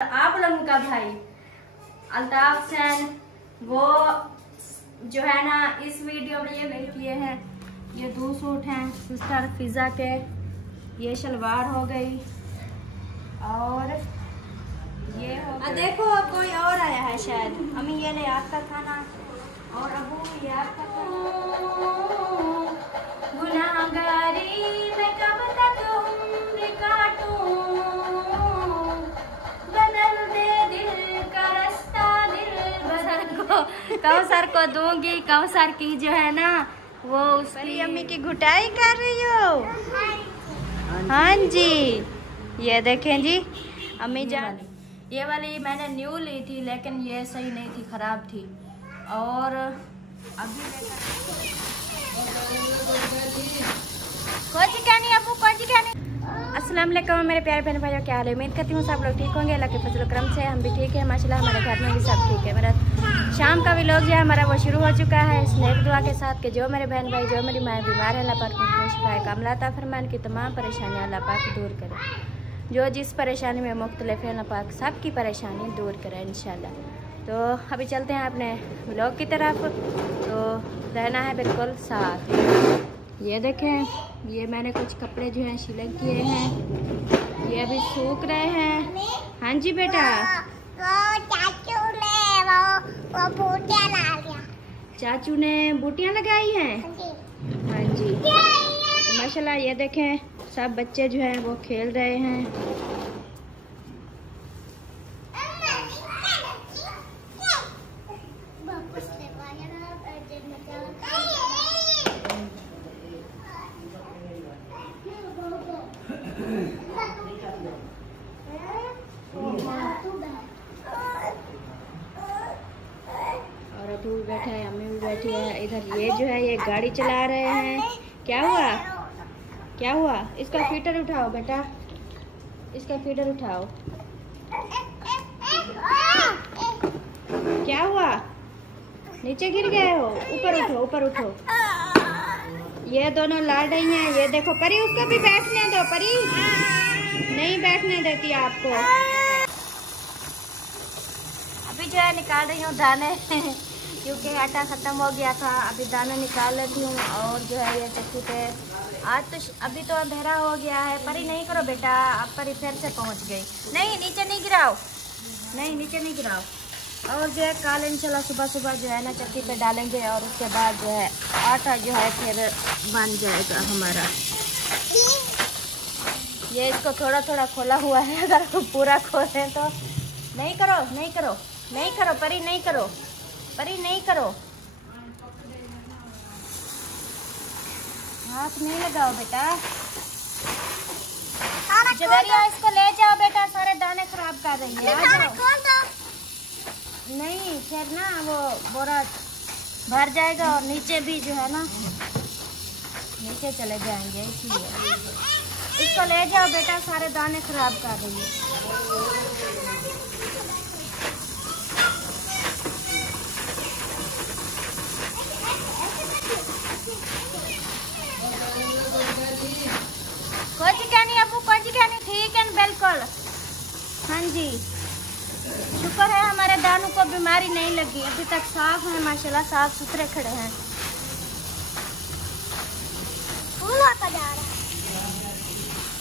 आप लोगों का भाई अल्ताफ सैन वो जो है ना इस वीडियो में ये नहीं किए हैं। ये 2 सूट हैं सिस्टर फिजा के, ये शलवार हो गई और ये हो गया। देखो अब कोई और आया है शायद। अम्मी ये ले आपका खाना और अबू ये आपका खाना। गुनाहगारी मैं कब तक उम्र काटूं, बदल दे दिल का रास्ता दिल कौसर को दूंगी। कौसर की जो है ना वो उसकी अम्मी की घुटाई कर रही हो। हाँ जी ये देखें जी अम्मी जान, ये वाली मैंने न्यू ली थी लेकिन ये सही नहीं थी, खराब थी। और अभी कोई क्या नहीं अबू, कोई क्या नहीं। अस्सलाम वालेकुम मेरे प्यारे बहन भाइयों, क्या हाल है? उम्मीद करती हूँ सब लोग ठीक होंगे। अल्लाह के फजल करम से हम भी ठीक है माशाल्लाह। हमारे घर में भी सब ठीक है। मेरा शाम का व्लॉग जो है हमारा वो शुरू हो चुका है इस नेक दुआ के साथ कि जो मेरे बहन भाई जो मेरी माँ बीमार है अल्लाह पाक उनको शिफाए कामला अता फरमान की तमाम परेशानियाँ अल्लाह पाक दूर करे। जो जिस परेशानी में मुख्तलिफ है अल्लाह पाक सबकी परेशानी दूर करे इंशाल्लाह। तो अभी चलते हैं अपने व्लॉग की तरफ, तो रहना है बिल्कुल साथ। ये देखें ये मैंने कुछ कपड़े जो हैं शिलंग किए हैं, ये अभी सूख रहे हैं। हाँ जी बेटा चाचू ने वो बूटियां ला लिया। चाचू ने बूटियां लगाई हैं। हाँ जी तो माशाल्लाह ये देखें सब बच्चे जो हैं वो खेल रहे हैं। और अबू भी बैठा है, अम्मी भी बैठी है। इधर ये जो है ये गाड़ी चला रहे हैं। क्या हुआ क्या हुआ? इसका फीटर उठाओ बेटा, इसका फीटर उठाओ। क्या हुआ? नीचे गिर गए हो? ऊपर उठो ऊपर उठो। ये दोनों लड़ रही हैं। ये देखो परी उसको भी बैठने दो, परी नहीं बैठने देती आपको। अभी जो है निकाल रही हूँ दाने क्योंकि आटा ख़त्म हो गया था। अभी दाना निकाल लेती हूँ और जो है ये चक्की पे आज तो अभी तो अंधेरा हो गया है। परी नहीं करो बेटा, अब परी फिर से पहुँच गई। नहीं नीचे नहीं गिराओ, नहीं नीचे नहीं गिराओ। और जो है कल इंशाल्लाह सुबह सुबह जो है ना चक्की पे डालेंगे और उसके बाद जो है आटा जो है फिर बन जाएगा हमारा। ये इसको थोड़ा थोड़ा खोला हुआ है, अगर पूरा खोलें तो। नहीं करो नहीं करो नहीं करो परी, नहीं करो परी, नहीं करो, हाथ नहीं लगाओ बेटा। जबेरिया इसको ले जाओ बेटा, सारे दाने खराब कर रही है। आ जाओ। नहीं फिर ना वो बोरा भर जाएगा और नीचे भी जो है ना नीचे चले जाएंगे, इसलिए इसको ले जाओ बेटा, सारे दाने खराब कर रही है। कोई क्या नहीं अबू, कोई क्या नहीं, ठीक है बिल्कुल। हाँ जी शुक्र है हमारे दानों को बीमारी नहीं लगी, अभी तक साफ है माशाल्लाह, साफ सुथरे खड़े हैं।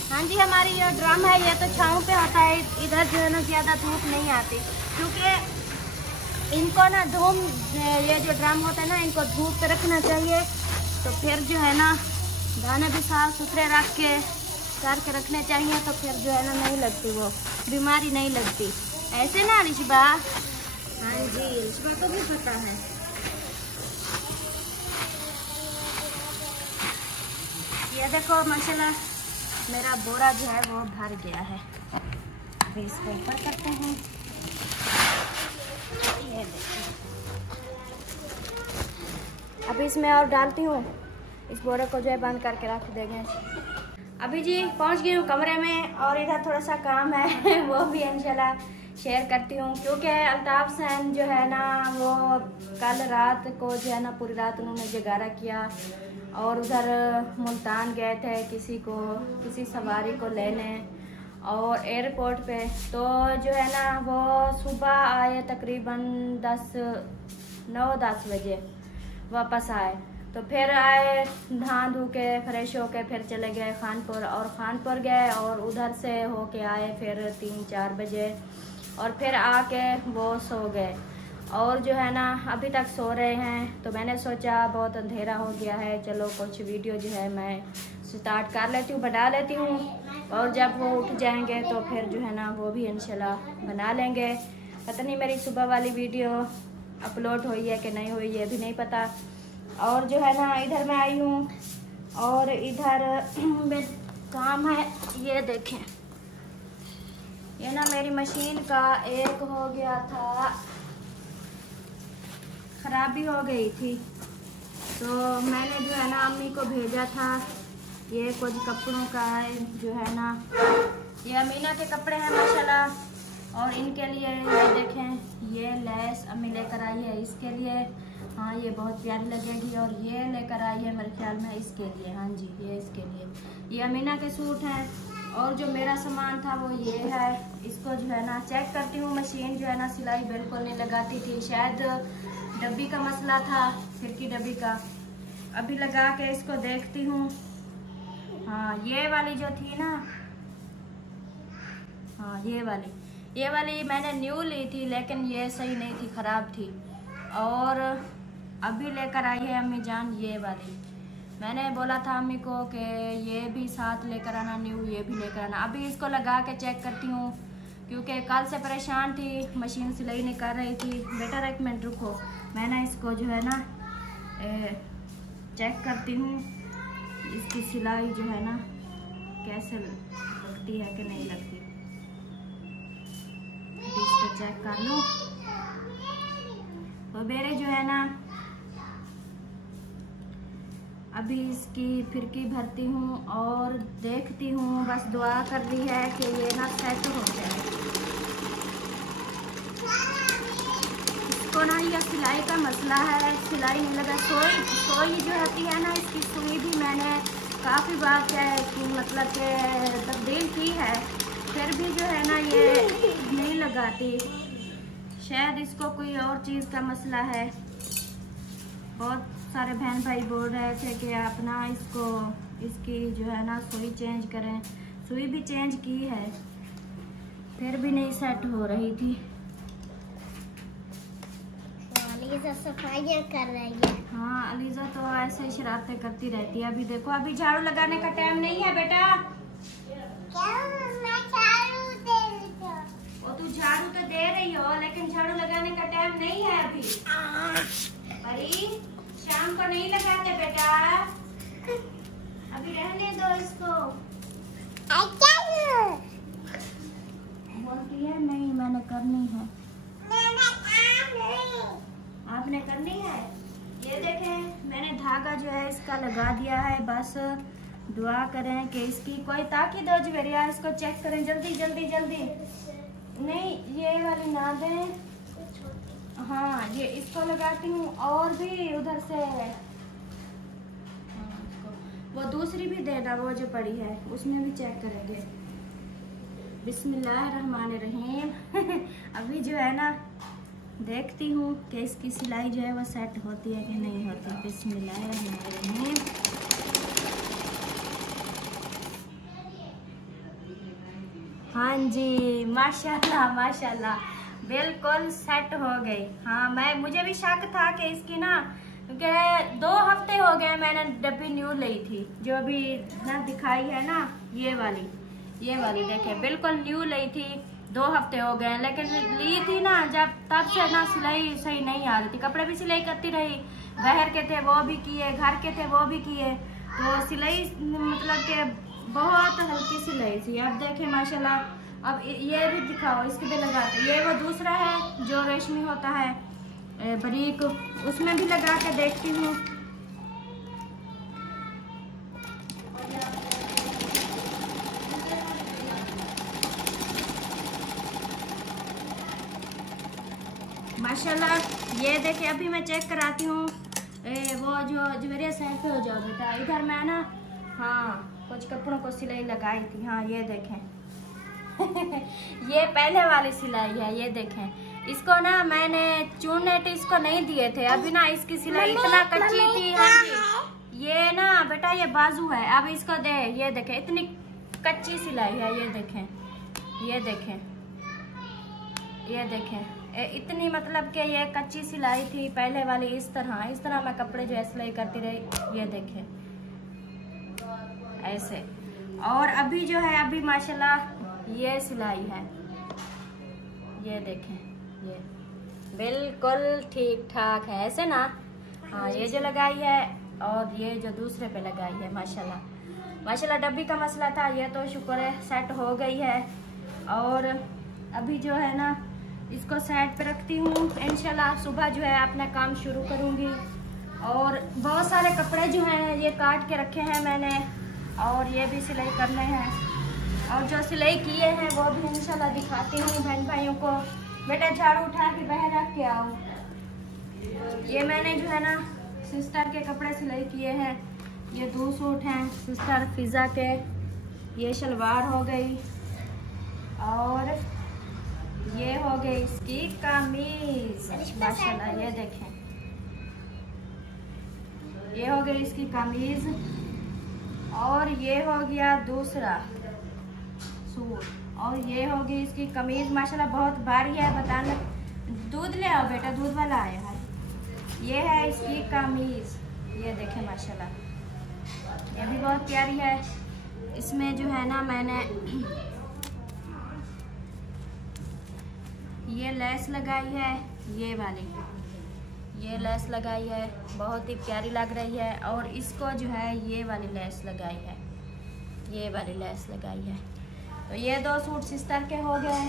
हाँ जी हमारी जो ड्रम है ये तो छाँव पे होता है, इधर जो है ना ज़्यादा धूप नहीं आती क्योंकि इनको ना धूप, ये जो ड्रम होता है ना इनको धूप पे रखना चाहिए। तो फिर जो है ना दाने भी साफ सुथरे रख के करके रखने चाहिए, तो फिर जो है ना नहीं लगती वो बीमारी नहीं लगती ऐसे ना रिशबा। हाँ जी रिशबा को भी पता है। ये देखो माशाल्लाह मेरा बोरा जो है वो भर गया है। अभी इसको ऊपर करते हैं। ये देखिए अभी इसमें और डालती हूँ, इस बोरे को जो है बंद करके रख देंगे। अभी जी पहुँच गई हूँ कमरे में और इधर थोड़ा सा काम है वो भी इंशाल्लाह शेयर करती हूँ क्योंकि अल्ताफ सैन जो है ना वो कल रात को जो है ना पूरी रात उन्होंने जगारा किया और उधर मुल्तान गए थे किसी सवारी को लेने और एयरपोर्ट पे। तो जो है ना वो सुबह आए तकरीबन 9-10 बजे वापस आए। तो फिर आए नहा धो के फ्रेश होके फिर चले गए खानपुर, और खानपुर गए और उधर से होके आए फिर 3-4 बजे, और फिर आके वो सो गए। और जो है ना अभी तक सो रहे हैं। तो मैंने सोचा बहुत अंधेरा हो गया है, चलो कुछ वीडियो जो है मैं स्टार्ट कर लेती हूँ, बना लेती हूँ, और जब वो उठ जाएंगे तो फिर जो है ना वो भी इंशाल्लाह बना लेंगे। पता नहीं मेरी सुबह वाली वीडियो अपलोड हुई है कि नहीं हुई है भी नहीं पता। और जो है ना इधर मैं आई हूँ, और इधर मेरे काम है, ये देखें, ये ना मेरी मशीन का एक हो गया था, खराबी हो गई थी। तो मैंने जो है ना अम्मी को भेजा था, ये कुछ कपड़ों का है जो है ना, ये अमीना के कपड़े हैं माशाल्लाह। और इनके लिए ये देखें, ये लेस अम्मी लेकर आई है इसके लिए, हाँ ये बहुत प्यारी लगेगी। और ये लेकर आई है मेरे ख्याल में इसके लिए, हाँ जी ये इसके लिए, ये अमीना के सूट हैं। और जो मेरा सामान था वो ये है, इसको जो है ना चेक करती हूँ। मशीन जो है ना सिलाई बिल्कुल नहीं लगाती थी, शायद डब्बी का मसला था, खिड़की डब्बी का। अभी लगा के इसको देखती हूँ। हाँ ये वाली जो थी ना, हाँ ये वाली मैंने न्यू ली थी, लेकिन ये सही नहीं थी, ख़राब थी। और अभी लेकर आई है अम्मी जान ये वाली। मैंने बोला था अम्मी को कि ये भी साथ लेकर आना न्यू, ये भी लेकर आना। अभी इसको लगा के चेक करती हूँ, क्योंकि कल से परेशान थी, मशीन सिलाई नहीं कर रही थी। बेटा एक मिनट रुको, मैं ना इसको जो है ना चेक करती हूँ, इसकी सिलाई जो है ना कैसे लगती है कि नहीं लगती। इसको चेक कर लूँ। तो मेरे जो है ना अभी इसकी फिरकी भरती हूँ और देखती हूँ, बस दुआ कर ली है कि ये ना सेट हो जाए। इसको ना ये सिलाई का मसला है, सिलाई नहीं लगा। सोई जो होती है ना, इसकी सुई भी मैंने काफ़ी बार मतलब के तब्दील की है, फिर भी जो है ना ये नहीं लगाती। शायद इसको कोई और चीज़ का मसला है। बहुत सारे बहन भाई बोल रहे थे कि आप ना इसकी जो है ना सुई चेंज करें। सुई भी चेंज की है, फिर भी नहीं सेट हो रही थी। अलीजा सफाइयाँ कर रही है। हाँ अलीजा तो ऐसे ही शरारतें करती रहती है। अभी देखो, अभी झाड़ू लगाने का टाइम नहीं है बेटा। मैं झाड़ू दे रही हूँ। वो तू झाड़ू तो दे रही हो, लेकिन झाड़ू लगाने का टाइम नहीं है अभी। अरे शाम को नहीं लगाते बेटा, अभी रहने दो इसको। बोलती है नहीं मैंने करनी है। आपने करनी है। ये देखें मैंने धागा जो है इसका लगा दिया है। बस दुआ करें कि इसकी कोई ताकि दो जवेरिया, इसको चेक करें जल्दी जल्दी जल्दी। नहीं ये वाली ना दें। हाँ ये इसको लगाती हूँ, और भी उधर से वो दूसरी भी देना, वो जो पड़ी है उसमें भी चेक करेंगे। बिस्मिल्लाहिर्रहमानिर्रहीम। अभी जो है ना देखती हूँ कि इसकी सिलाई जो है वो सेट होती है कि नहीं होती। बिस्मिल्लाहिर्रहमानिर्रहीम। हाँ जी माशाल्लाह माशाल्लाह बिल्कुल सेट हो गई। हाँ मुझे भी शक था कि इसकी ना, क्योंकि 2 हफ्ते हो गए मैंने डब्बी न्यू ली थी, जो अभी ना दिखाई है ना ये वाली देखे बिल्कुल न्यू ली थी। 2 हफ्ते हो गए, लेकिन ली थी ना जब, तब से ना सिलाई सही नहीं आ रही थी। कपड़े भी सिलाई करती रही, बाहर के थे वो भी किए, घर के थे वो भी किए, तो सिलाई मतलब कि बहुत हल्की सिलाई थी। अब देखें माशाल्लाह। अब ये भी दिखाओ, इसके भी लगाते। ये वो दूसरा है जो रेशमी होता है बारीक, उसमें भी लगा के देखती हूँ। माशाल्लाह ये देखिए, अभी मैं चेक कराती हूँ। वो जो मेरे साइड पे हो जाओ बेटा, इधर मैं ना हाँ कुछ कपड़ों को सिलाई लगाई थी। हाँ ये देखें ये पहले वाली सिलाई है, ये देखें। इसको ना मैंने चूनेट इसको नहीं दिए थे, अभी ना इसकी सिलाई इतना कच्ची थी। हाँ जी, ये ना बेटा ये बाजू है, अब इसको दे, ये देखें इतनी कच्ची सिलाई है, ये देखें, ये देखें, ये देखें, इतनी मतलब कि ये कच्ची सिलाई थी पहले वाली। इस तरह मैं कपड़े जो है सिलाई करती रही, ये देखें ऐसे। और अभी जो है अभी माशाल्लाह ये सिलाई है, ये देखें, ये बिल्कुल ठीक ठाक है ऐसे ना। हाँ, ये जो लगाई है और ये जो दूसरे पे लगाई है माशाल्लाह। डब्बी का मसला था, ये तो शुक्र है सेट हो गई है। और अभी जो है ना इसको साइड पे रखती हूँ, इंशाल्लाह सुबह जो है अपना काम शुरू करूँगी। और बहुत सारे कपड़े जो हैं ये काट के रखे हैं मैंने, और ये भी सिलाई करने हैं। और जो सिलाई किए हैं वो भी इंशाल्लाह दिखाती हूँ बहन भाइयों को। बेटा झाड़ू उठा के बाहर रख के आओ। ये मैंने जो है ना सिस्टर के कपड़े सिलाई किए हैं। ये 2 सूट हैं सिस्टर फिजा के, ये शलवार हो गई, और ये हो गई इसकी कमीज माशाल्लाह। ये देखें, ये हो गई इसकी कमीज, और ये हो गया दूसरा सूट, और ये हो गई इसकी कमीज माशाल्लाह। बहुत भारी है, बताना। दूध ले आओ बेटा, दूध वाला आया है। ये है इसकी कमीज, ये देखें माशाल्लाह, ये भी बहुत प्यारी है। इसमें जो है ना मैंने ये लेस लगाई है, ये वाली ये लेस लगाई है, बहुत ही प्यारी लग रही है। और इसको जो है ये वाली लेस लगाई है, ये वाली लेस लगाई है। तो ये 2 सूट सिस्टर के हो गए।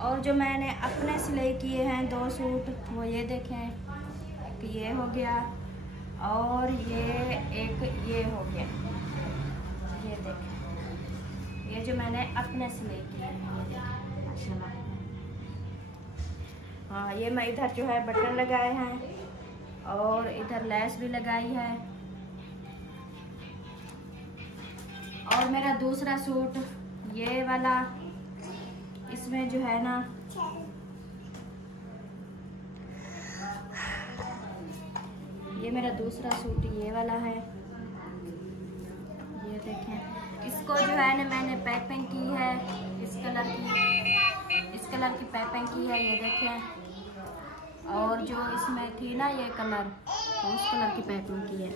और जो मैंने अपने सिलाई किए हैं 2 सूट, वो ये देखें, एक ये हो गया और ये एक ये हो गया। ये देखें, ये जो मैंने अपने सिलाई किए हैं, ये देखें माशाल्लाह। हाँ, ये मैं इधर जो है बटन लगाए हैं और इधर लेस भी लगाई है। और मेरा दूसरा सूट ये वाला, इसमें जो है ना ये मेरा दूसरा सूट ये वाला है, ये देखें। इसको जो है ना मैंने पाइपिंग की है, इस कलर की पाइपिंग की है, ये देखें। और जो इसमें थी ना ये कलर, तो उस कलर की पाइपिंग की है।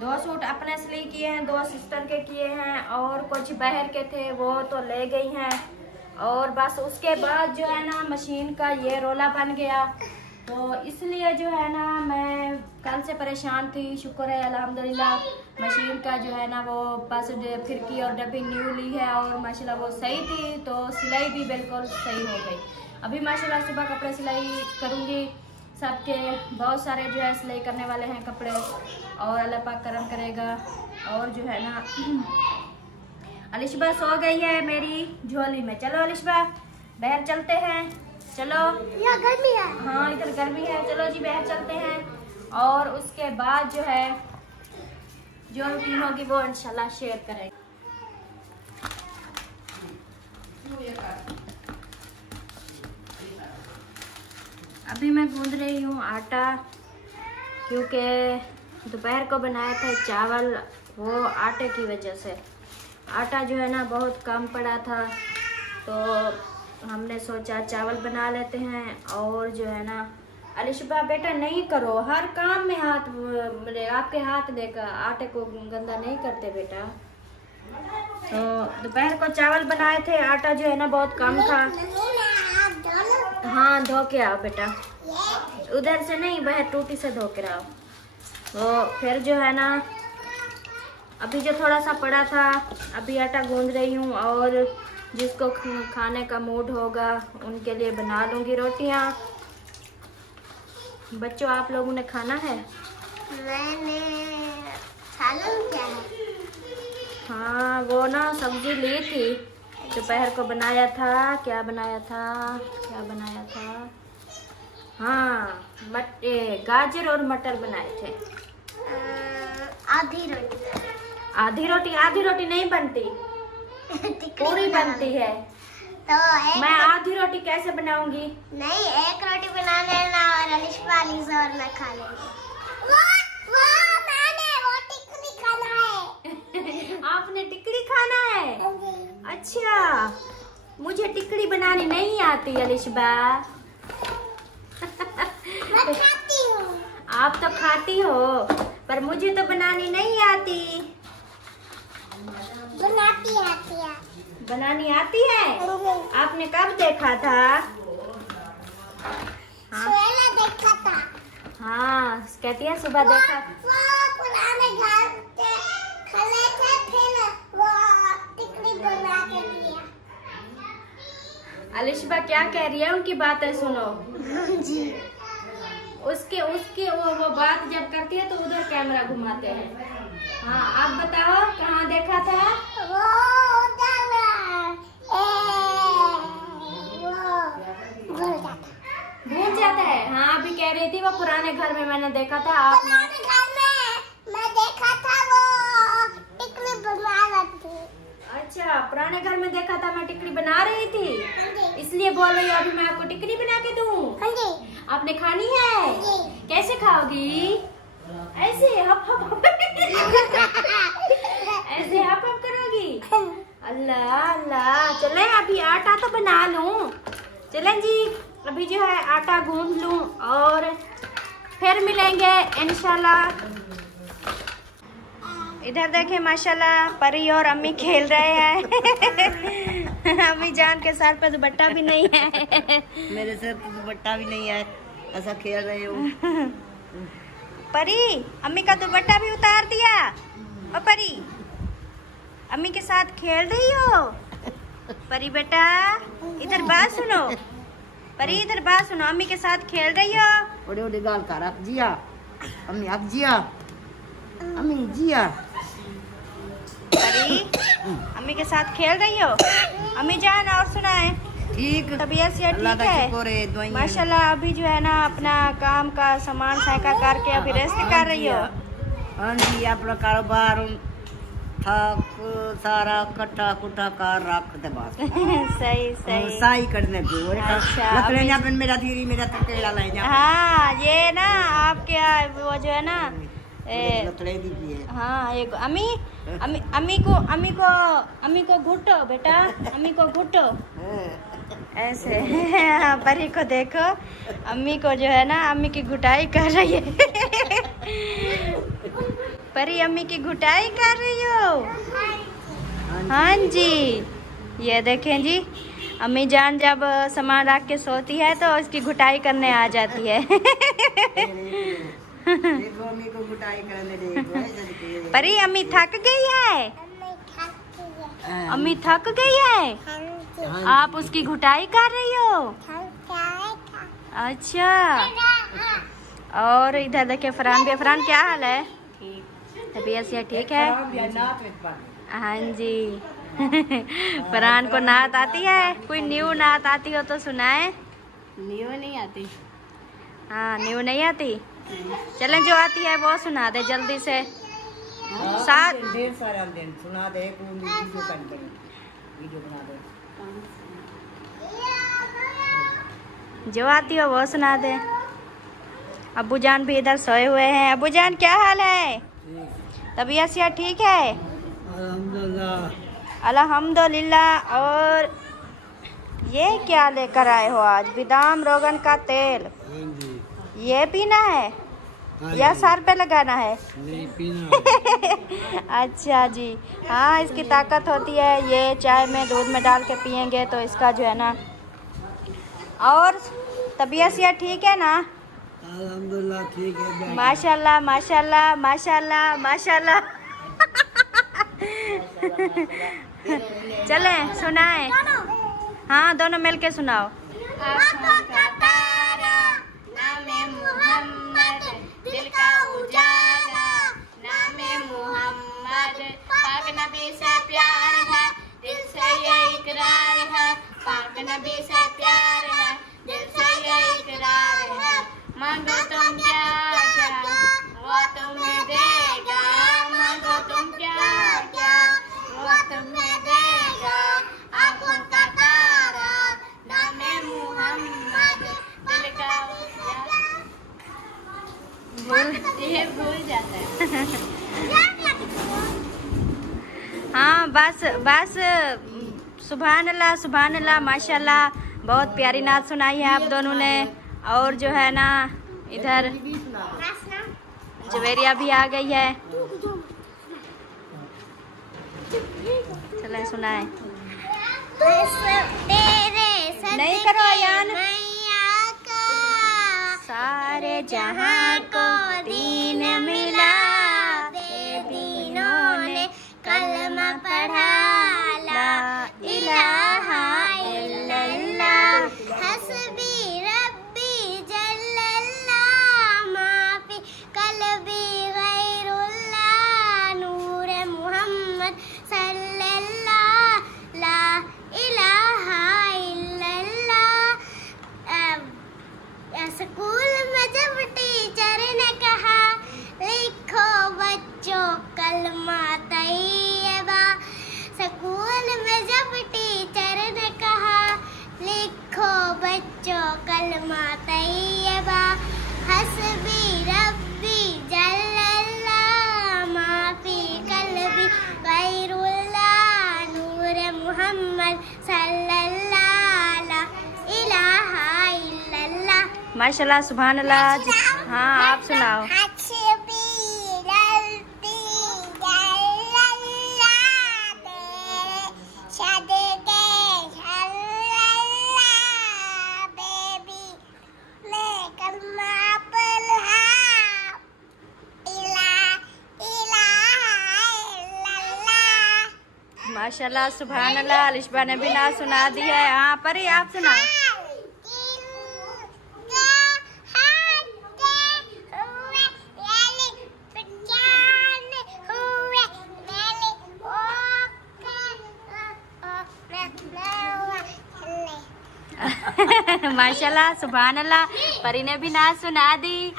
2 सूट अपने सिलाई किए हैं, 2 सिस्टर के किए हैं, और कुछ बाहर के थे वो तो ले गई हैं। और बस उसके बाद जो है ना मशीन का ये रोला बन गया, तो इसलिए जो है ना मैं कल से परेशान थी। शुक्र है अल्हम्दुलिल्लाह मशीन का जो है ना वो बस फिरकी और डब्बी न्यू ली है, और माशाल्लाह वो सही थी, तो सिलाई भी बिल्कुल सही हो गई। अभी माशाल्लाह सुबह कपड़े सिलाई करूँगी सबके, बहुत सारे जो है सिलाई करने वाले हैं कपड़े, और अल्लाह पाक करम करेगा। और जो है ना अलिशबा सो गई है मेरी झोली में। चलो अलिशबा बाहर चलते हैं, चलो। यहाँ गर्मी है। हाँ, इधर गर्मी है, चलो जी बाहर चलते हैं। और उसके बाद जो है जो रूटीन होगी वो इंशाल्लाह शेयर करेंगे। अभी मैं गूंद रही हूँ आटा, क्योंकि दोपहर को बनाया था चावल, वो आटे की वजह से आटा जो है ना बहुत कम पड़ा था, तो हमने सोचा चावल बना लेते हैं। और जो है ना अलिशबा बेटा नहीं करो, हर काम में हाथ, आपके हाथ देकर आटे को गंदा नहीं करते बेटा। तो दोपहर को चावल बनाए थे, आटा जो है ना बहुत कम था। हाँ, धो के आओ बेटा, उधर से नहीं, वह टूटी से धो के आओ। तो फिर जो है ना अभी जो थोड़ा सा पड़ा था, अभी आटा गूंद रही हूँ, और जिसको खाने का मूड होगा उनके लिए बना लूँगी रोटियाँ। बच्चों आप लोगों ने खाना है? मैंने सालन क्या है? हाँ, वो ना सब्जी ली थी, दोपहर को बनाया था। क्या बनाया था? हाँ, गाजर और मटर बनाए थे। आधी रोटी आधी रोटी नहीं बनती, पूरी बनती है। तो मैं आधी रोटी कैसे बनाऊंगी? नहीं, एक रोटी बना लेना और अलिशा वाली और मैं खा लेंगे। मैंने वो टिकड़ी खाना है। आपने टिकड़ी खाना है? अच्छा, मुझे टिकड़ी बनानी नहीं आती अलिशबा। मैं खाती हूँ। आप तो खाती हो, पर मुझे तो बनानी नहीं आती। बनाती आती है। बनानी आती है? आपने कब देखा था? सुबह देखा था। हाँ, कहती है सुबह देखा। वो पुराने घर के खले थे, फिर वो टिकड़ी बना के दिया। अलिशबा क्या कह रही है, उनकी बातें सुनो। जी। उसके उसके वो बात जब करती है तो उधर कैमरा घुमाते हैं। हाँ, आप बताओ कहाँ देखा था? वो भूल जाता है। हाँ, अभी कह रही थी वो पुराने घर में मैंने देखा था। आपने? पुराने घर में मैं देखा था, वो टिकड़ी बना रही थी। अच्छा, पुराने घर में देखा था, मैं टिकड़ी बना रही थी, इसलिए बोल रही हूँ अभी मैं आपको टिकड़ी बना के दूँ। आपने खानी है? कैसे खाओगी? ऐसे हप हप हप ऐसे हप हप करोगी? अल्लाह अल्लाह। चले अभी आटा तो बना लूं। चलें जी, अभी जो है आटा गूंद लूं और फिर मिलेंगे इंशाल्लाह। इधर देखें माशाल्लाह परी और अम्मी खेल रहे हैं। अम्मी जान के सर पे दुपट्टा भी नहीं है। मेरे सर पे दुपट्टा भी नहीं है, ऐसा खेल रहे हो। परी, अम्मी का दुपट्टा भी उतार दिया। ओ परी, अम्मी के साथ खेल रही हो? परी बेटा इधर बात सुनो। परी इधर बात सुनो, अम्मी के साथ खेल रही हो? ओडे ओडे गाल कर आप जिया, अम्मी आप जिया, अम्मी जिया। परी, अम्मी के साथ खेल रही हो? अम्मी जान और सुनाए? ठीक, तबीयत से ठीक है माशाल्लाह। अभी जो है ना अपना काम का सामान सैका करके अभी रेस्ट कर रही हो? हाँ जी, अपना कारोबार थक सारा कट्ठा कुट्ठा कर रख दे बस। सही सही सही करने दो। अच्छा, लकड़ियां पे मेरा धीरे मेरा तकेला ले जा। हाँ, ये ना आपके वो जो है ना लकड़े दीजिए। हाँ, एक अम्मी अम्मी को घुटो बेटा, अम्मी को घुटो ऐसे। परी को देखो, अम्मी को जो है ना अम्मी की घुटाई कर रही है। परी अम्मी की घुटाई कर रही हो? हाँ जी, ये देखें जी, अम्मी जान जब सामान रख के सोती है तो उसकी घुटाई करने आ जाती है। देखो अम्मी को घुटाई करने देखो। परी अम्मी थक गई है? अम्मी थक गई है? आप उसकी घुटाई कर रही हो? अच्छा, और इधर देखिए फरहान भी। फरहान क्या हाल है? तबीयत से ठीक है? हाँ जी। फरहान को नात आती है? कोई न्यू नात आती हो तो सुनाए। न्यू नहीं आती। हाँ, न्यू नहीं आती। चलें जो आती है वो सुना दे जल्दी से। साथ ढेर सारा दिन सुना दे, वीडियो बना दे। जो आती हो वो सुना दे। अब्बू जान भी इधर सोए हुए हैं। अब्बू जान क्या हाल है? तबीयत से ठीक है? अल्हम्दुलिल्लाह। और ये क्या लेकर आए हो आज? बादाम रोगन का तेल, ये पीना है या सर पे लगाना है? नहीं, पीना। अच्छा जी, हाँ इसकी ताकत होती है, ये चाय में दूध में डाल के पियेंगे तो इसका जो है ना। और तबीयत से ठीक है ना? अल्हम्दुलिल्लाह ठीक है। माशाल्लाह माशाल्लाह माशाल्लाह माशाल्लाह। चले सुनाए। हाँ, दोनों मिलके सुनाओ। दिल का उजाला नामे मोहम्मद, पाक नबी से प्यार है, दिल से ये इकरार है। पाक नबी से प्यार है, दिल से ये इकरार है। मांगो तुम क्या क्या वो तुम्हें देगा, मांगो तुम क्या क्या वो तुम्हें देगा। आँखों का तारा भूल जाता है। हाँ बस बस सुभान अल्लाह माशाल्लाह, बहुत प्यारी नात सुनाई है आप दोनों ने। और जो है ना इधर जवेरिया भी आ गई है। चले सुनाए। नहीं करो अयान। सारे जहां को दीन मिला, दीनों ने कलमा पढ़ा, ला इलाहा इल्लल्लाह हस्बी रब्बी जल्लल्लाह माफी कल्बी गैरुल्लाह नूर मुहम्मद सल्लल्लाह ला इलाहा इल्लल्लाह। स्कूल में जब टीचर ने कहा लिखो बच्चों कलमा तैयबा, स्कूल में जब टीचर ने कहा लिखो बच्चों कलमा तैयबा, हस्बी रब्बी जल्लल्लाह माफी कल्बी गैरुल्लाह नूर मुहम्मद सल्लल्लाह ला इलाहा इल्लल्लाह। माशाल्लाह सुभान अल्लाह। हाँ आप सुनाओ। माशाल्लाह सुभान अल्लाह। अलिशबा ने भी ना सुना दी है। हाँ परी आप सुनाओ। माशाल्लाह सुभान अल्लाह। परी ने भी नाच सुना दी,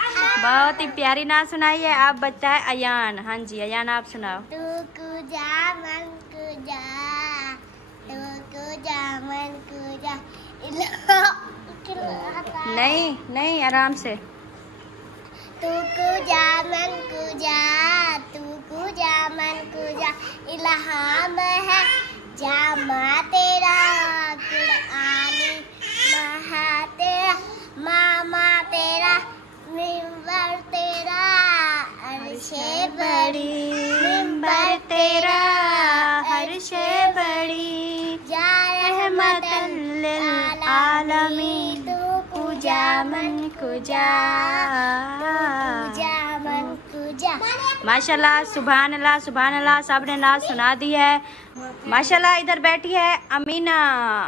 बहुत ही प्यारी नाच सुनाई है। आप बताए अयान। हाँ जी अयान आप सुनाओ। तू कुजा मन कुजा, तू कुजा मन कुजा। नहीं नहीं आराम से। तू कुजा मन कुजा, तू कुजा मन कुजा, इल्हाम है जामा तेरा कुरानी, महा तेरा मामा तेरा मिंबर तेरा अर्शे बड़ी, मिंबर तेरा हर्षे बड़ी, या रहमतन लिल आलमीन, तू कुजा मन कुजा। कुजा मन कुजा। माशाल्लाह सुभान अल्लाह। सब ने नाच सुना दी है माशाल्लाह। इधर बैठी है अमीना,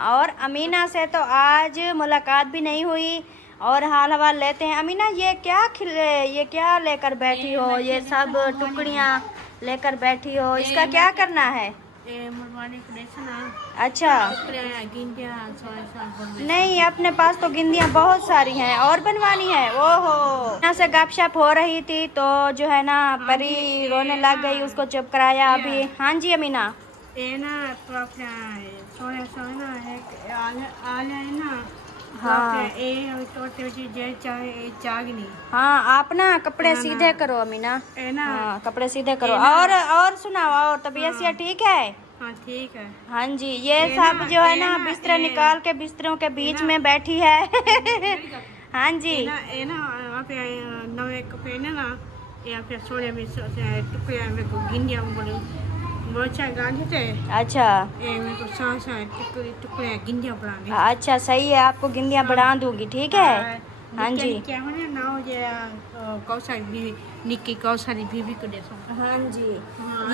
और अमीना से तो आज मुलाकात भी नहीं हुई और हाल हवाल लेते हैं। अमीना ये क्या लेकर बैठी हो? ये सब टुकड़ियाँ लेकर बैठी हो, इसका क्या करना है? अच्छा नहीं, अपने पास तो गिंदियाँ बहुत सारी हैं और बनवानी है। ओहो यहाँ से गपशप हो रही थी तो जो है ना परी रोने लग गई, उसको चुप कराया अभी। हाँ जी अमीना। हाँ आप ना कपड़े सीधे करो अमीना। हाँ कपड़े सीधे करो। और सुनाओ, और तबीयत ठीक है? हाँ ठीक है। हाँ जी ये सब जो है ना बिस्तर निकाल के बिस्तरों के बीच में बैठी है। हाँ जी नवे कपड़े ना या फिर सोने में टुकड़े में को गिंदिया बोले बहुत गांधी थे। अच्छा मेरे को सांस टुकड़े गिंदिया बढ़ाने। अच्छा सही है, आपको गिंदियाँ बढ़ा दूंगी ठीक है। हाँ जी क्या होने ना हो जाए कौसारी बीवी निक्की कौसारी बीवी को दे। हाँ जी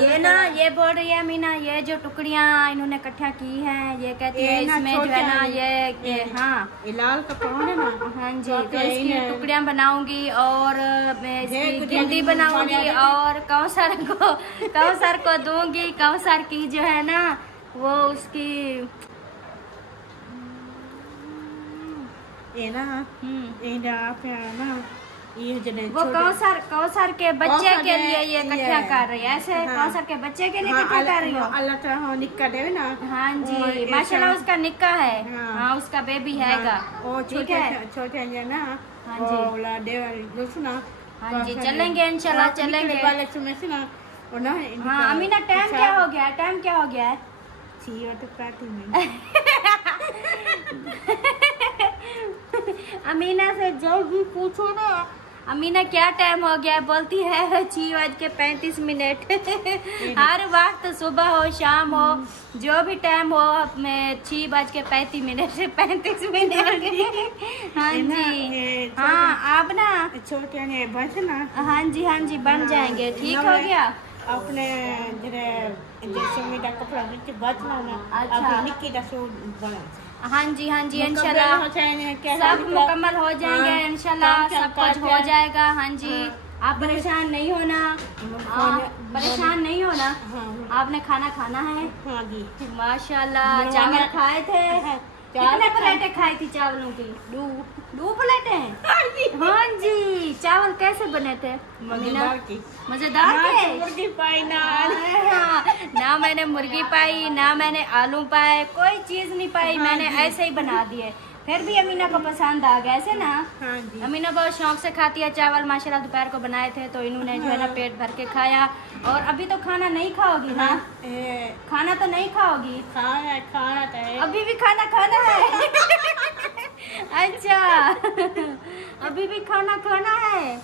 ये ना ये बोल रही है मीना, ये जो टुकड़ियाँ इन्होंने इकट्ठा की हैं ये कहती है इसमें जो है ना ये हाँ लाल कपड़ा है ना। हाँ जी तो इसकी टुकड़ियाँ बनाऊंगी और मैं इसकी गिंदी बनाऊंगी और कौसर को दूंगी। कौसर की जो है ना वो उसकी ये ना ये वो कौसर के बच्चे के लिए ये इकट्ठा कर रही है। ऐसे कौसर के बच्चे के लिए इकट्ठा कर रही हो? अल्लाह ताला निक्का देवे ना। हाँ जी माशाल्लाह उसका निक्का है। हाँ उसका बेबी हैगा। ठीक है छोटे ना। हाँ जी देवा सुना। हाँ जी चलेंगे इंशाल्लाह चलेंगे। हाँ अमीना टाइम क्या हो गया है? टाइम क्या हो गया है? अमीना से जो भी पूछो ना, अमीना क्या टाइम हो गया है बोलती है 6:35। हर वक्त सुबह हो शाम हो जो भी टाइम हो मैं 6:35 हाँ जी हाँ आप ना छोटे बस ना। हाँ जी बन जाएंगे। ठीक हो गया अपने जैसे मेरा कपड़ा बचना ना। अच्छा निक्की का सूट बना। हाँ जी इंशाल्लाह सब मुकम्मल हो जाएंगे इंशाल्लाह सब कुछ हो जाएगा। हाँ जी आप परेशान नहीं होना, परेशान नहीं होना। आपने खाना खाना है? हाँ जी माशाल्लाह। चावल खाए थे? कितने प्लेटें खाई थी चावलों की? 2 प्लेटें। हाँ जी चावल कैसे बने थे? मजेदार थे। मुर्गी पाई ना मैंने मुर्गी पाई ना मैंने आलू पाए, कोई चीज नहीं पाई। मैंने ऐसे ही बना दिए, फिर भी अमीना को पसंद आ गया ऐसे ना। हाँ जी अमीना बहुत शौक से खाती है चावल। माशाल्लाह दोपहर को बनाए थे तो इन्होंने जो है ना पेट भर के खाया। और अभी तो खाना नहीं खाओगी ना? खाना तो नहीं खाओगी? खाना तो है। अभी भी खाना खाना है? अच्छा अभी भी खाना खाना है।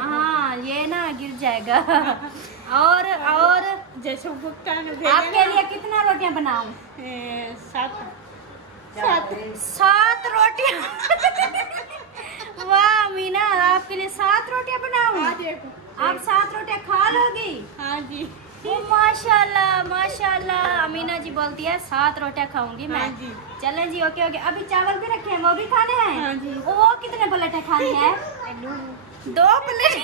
हाँ ये ना गिर जाएगा। और जैसे आपके लिए कितना रोटियां बनाऊं? 7 रोटियां। वाह अमीना आपके लिए 7 रोटियां बनाऊं? आप 7 रोटियां खा लोगी? हाँ जी माशाल्लाह माशाल्लाह। अमीना जी बोलती है 7 रोटियां खाऊंगी मैं। हाँ जी चलें जी ओके। अभी चावल भी रखे हैं वो भी खाने हैं? हाँ जी वो कितने प्लेटें खानी है? 2 प्लेट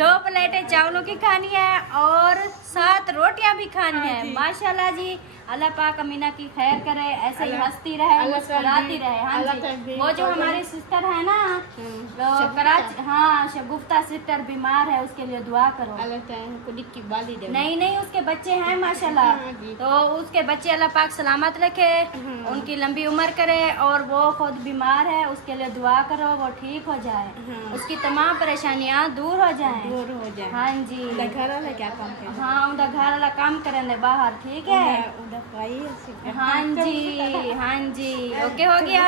2 प्लेटें चावलों की खानी है और 7 रोटियां भी खानी है। माशाल्लाह जी अल्लाह पाक अमीना की खैर करे, ऐसे ही हंसती रहे मुस्कुराती रहे। हाँ जी वो जो हमारी सिस्टर है ना वो कराची, हाँ शगुफ्ता सिस्टर बीमार है, उसके लिए दुआ करो। नहीं उसके बच्चे हैं माशाल्लाह, तो उसके बच्चे अल्लाह पाक सलामत रखे, उनकी लंबी उम्र करे और वो खुद बीमार है उसके लिए दुआ करो वो ठीक हो जाए, उसकी तमाम परेशानियाँ दूर हो जाए। हाँ जी घर वाला क्या काम करते? हाँ उनका घर वाला काम करेंगे बाहर। ठीक है हाँ जी ओके हो गया।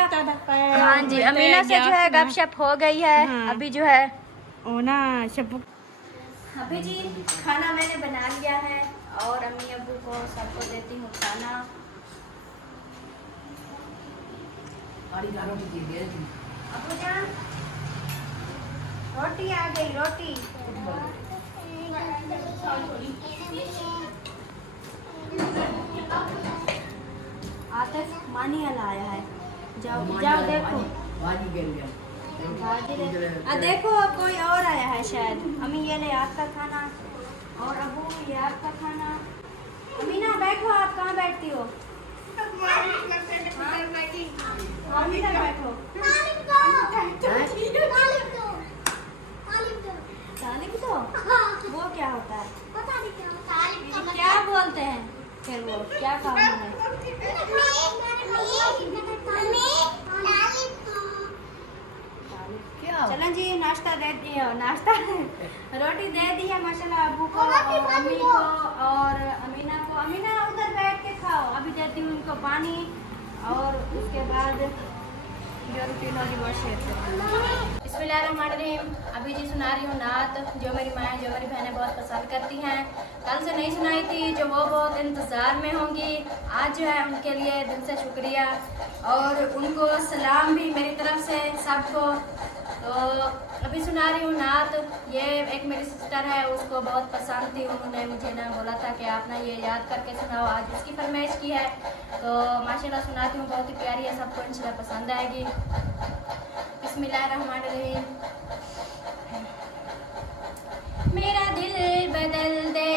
हाँ जी अमीना से जो है गपशप हो गई है। अभी जो है अभी जी खाना मैंने बना लिया है और अम्मी अब्बू को सबको देती हूँ खाना। अब्बू जान रोटी आ गई, रोटी आतिफ मानी लाया है। जाओ देखो देखो कोई और आया है शायद। अम्मी ये ले आपका खाना और अबू ये आपका खाना। अमीना बैठो, आप कहाँ बैठती हो? अमीना बैठो। तालिब दो? वो क्या होता है? क्या बोलते हैं फिर वो क्या काम है? चलो जी नाश्ता दे दिए, नाश्ता रोटी दे दी है माशाल्लाह अब्बू को और अम्मी को और अमीना को। अमीना उधर बैठ के खाओ, अभी देती हूँ उनको पानी और उसके बाद जो रूटीन होगी वो शेयर करूँगी। बिस्मिल्लाहिर्रहमानिर्रहीम। अभी जी सुना रही हूँ नात जो मेरी माएँ जो मेरी बहनें बहुत पसंद करती हैं। कल से नहीं सुनाई थी जो वो बहुत इंतज़ार में होंगी। आज जो है उनके लिए दिल से शुक्रिया और उनको सलाम भी मेरी तरफ से सबको। तो अभी सुना रही हूँ नात। ये एक मेरी सिस्टर है उसको बहुत पसंद थी, उन्होंने मुझे ना बोला था कि आप ना ये याद करके सुनाओ, आज इसकी फरमाइश की है तो माशाल्लाह सुनाती हूँ। बहुत ही प्यारी है, सबको इंशाल्लाह पसंद आएगी। बिस्मिल्लाहिर्रहमानिर्रहीम। मेरा दिल बदल दे,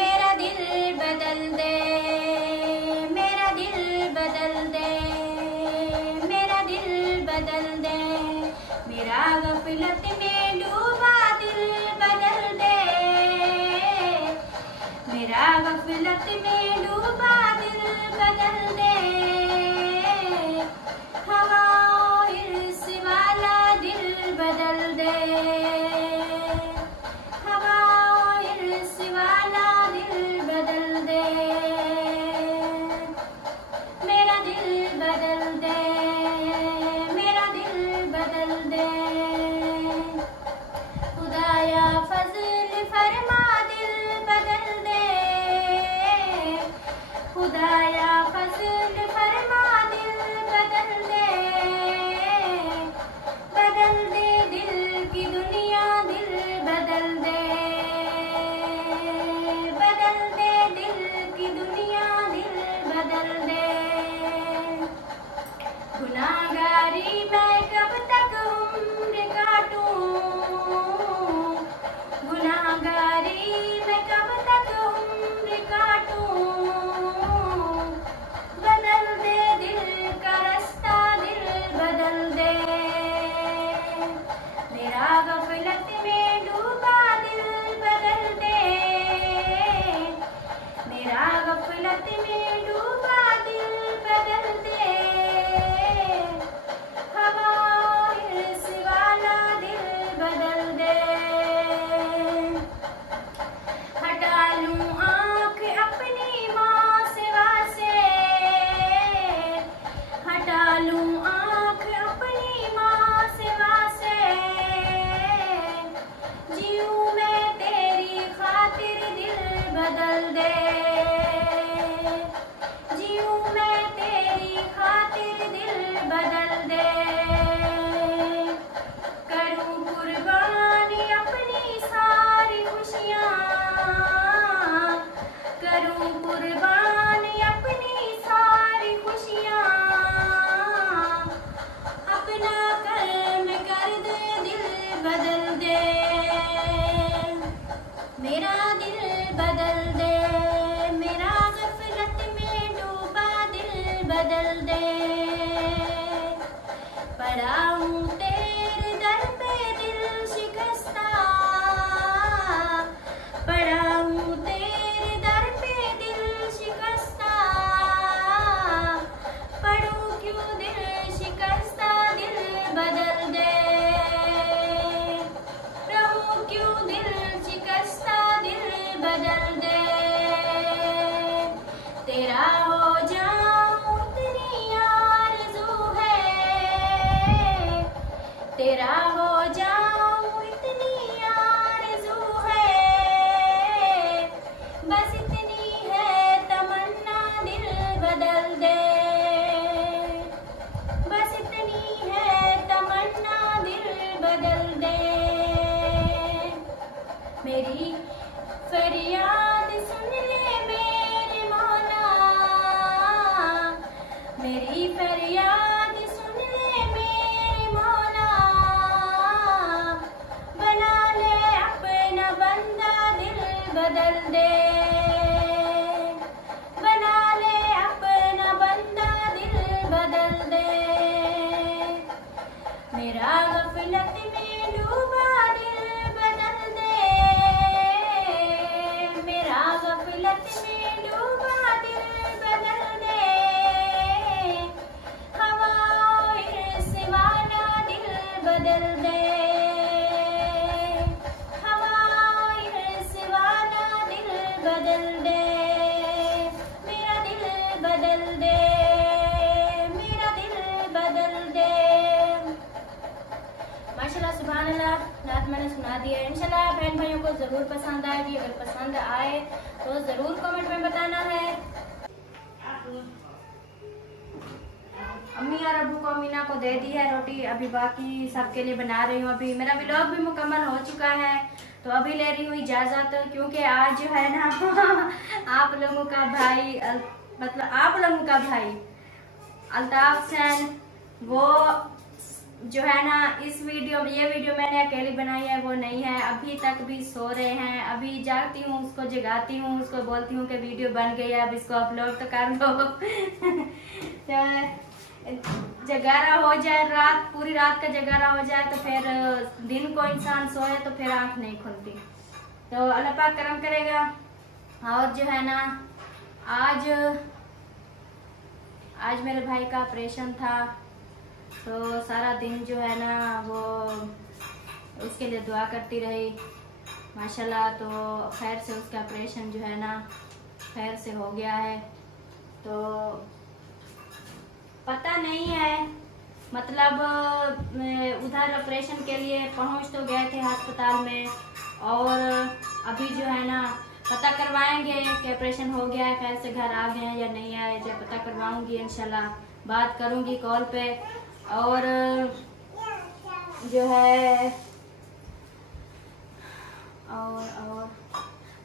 मेरा दिल बदल दे, मेरा दिल बदल दे, मेरा दिल बदल दे, मेरा गफलत में डूबा दिल बदल दे, मेरा गफलत में डूबा दिल बदल दे, हवा इर्स वाला दिल पड़ा हूँ तेरे दर पे दिल शिकस्ता, पड़ा हूँ तेरे दर पे दिल शिकस्ता, पढ़ूं क्यों दिल शिकस्ता, दिल बदल दे, रहूं क्यों दिल शिकस्ता, दिल बदल दे, तेरा हो जाऊं तेरी आरज़ू है, तेरा हो जाऊं इतनी आरज़ू है, बस इतनी है तमन्ना, दिल बदल दे, बस इतनी है तमन्ना, दिल बदल दे, मेरी फरियाद सुन ले मेरे मौला, मेरी फरियाद सुन ले मेरे मौला, बना ले अपना बंदा, दिल बदल दे, बना ले अपना बंदा, दिल बदल दे, मेरा गफलत में डूबा दिल बदल दे, मेरा गफलत में डूबा दिल बदल दे, हवाए सिवाना दिल बदल दे, हवाए सिवाना दिल बदल दे, मेरा दिल बदल दे, मेरा दिल बदल दे। माशाल्लाह सुभान अल्लाह, रात मैंने सुना दी है। इंशाल्लाह बहन भाइयों को ज़रूर पसंद आएगी। अगर पसंद आए तो ज़रूर कमेंट में बताना है। अम्मी और अबू को अमीना को दे दी है रोटी, अभी बाकी सबके लिए बना रही हूँ। अभी मेरा व्लॉग भी मुकम्मल हो चुका है, तो अभी ले रही हूँ इजाज़त, क्योंकि आज जो है ना आप लोगों का भाई, मतलब आप लोगों का भाई अल्ताफ सैन, वो जो है ना इस वीडियो, ये वीडियो मैंने अकेली बनाई है, वो नहीं है, अभी तक भी सो रहे हैं। अभी जागती हूँ, उसको जगाती हूँ, उसको बोलती हूँ कि वीडियो बन गई है, अब इसको अपलोड तो कर दो। तो जगारा हो जाए, रात पूरी रात का जगारा हो जाए, तो फिर दिन को इंसान सोए तो फिर आंख नहीं खुलती। तो अल्लाह पाक करम करेगा। और जो है ना आज मेरे भाई का ऑपरेशन था, तो सारा दिन जो है ना वो उसके लिए दुआ करती रही। माशाल्लाह तो खैर से उसका ऑपरेशन जो है ना खैर से हो गया है। तो पता नहीं है, मतलब उधर ऑपरेशन के लिए पहुंच तो गए थे अस्पताल में, और अभी जो है ना पता करवाएंगे कि ऑपरेशन हो गया है, खैर से घर आ गए हैं या नहीं आए। जब पता करवाऊंगी इंशाल्लाह बात करूंगी कॉल पे। और जो है और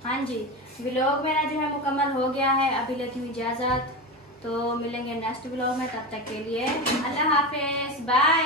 हाँ जी, व्लॉग मेरा जो है मुकम्मल हो गया है। अभी लेती हूँ इजाज़त, तो मिलेंगे नेक्स्ट व्लॉग में। तब तक के लिए अल्लाह हाफिज़, बाय।